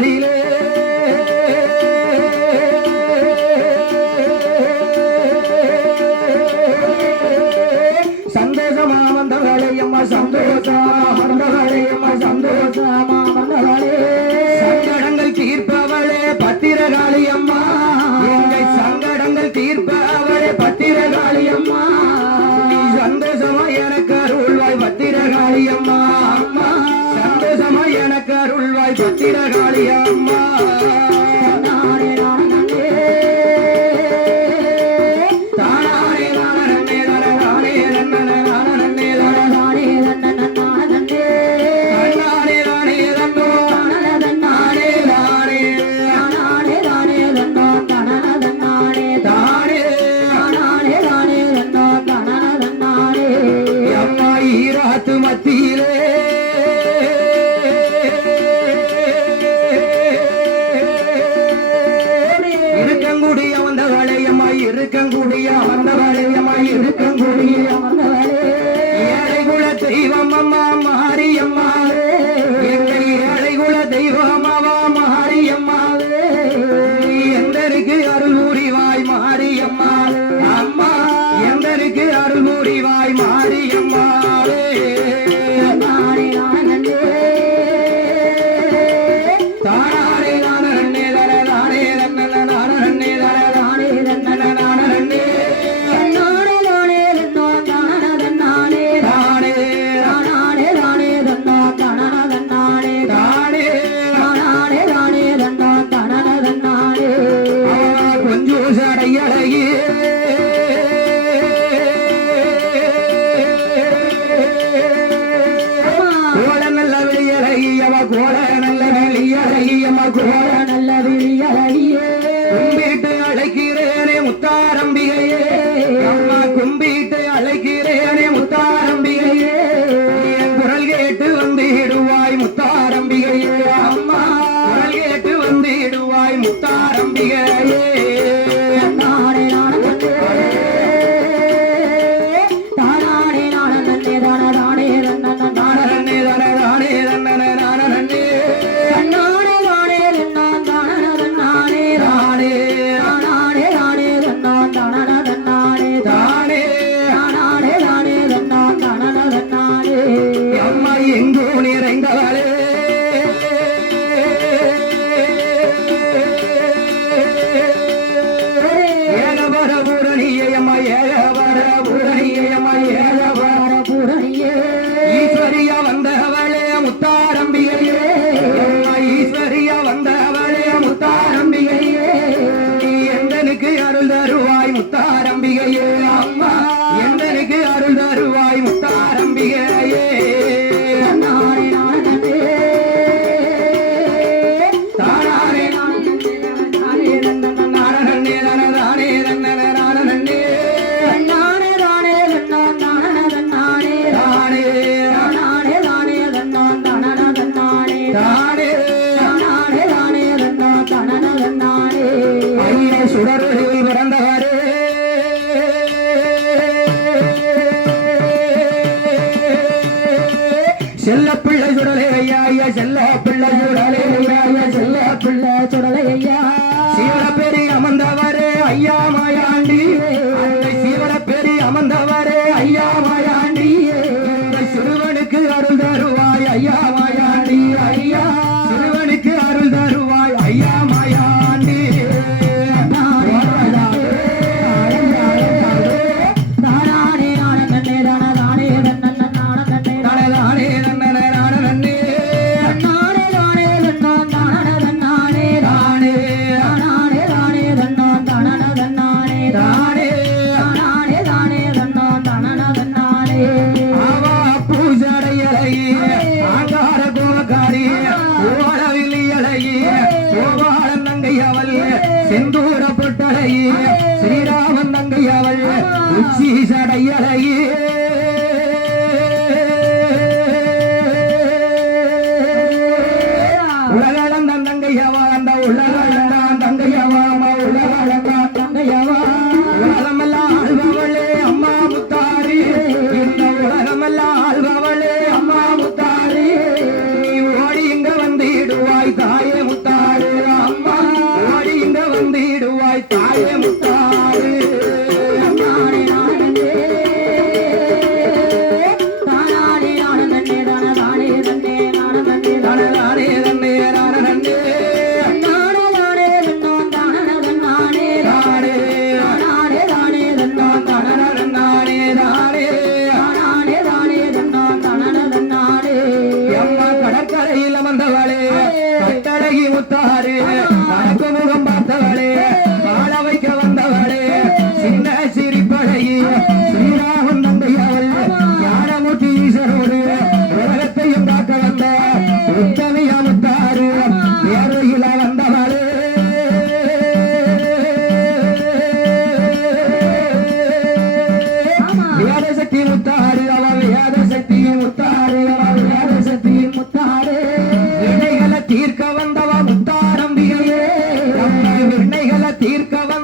Lila. Maria, Maria. mama. Yeah, yeah, yeah. சுடருகில் பிறந்தகாரே செல்ல பிள்ளை சுடலே ஐயா செல்ல பிள்ளை சுடலே ஐயா செல்ல பிள்ளை சுட உச்சி சடையழகியே வந்தவாளே. கட்டழகி முத்தாரே Circa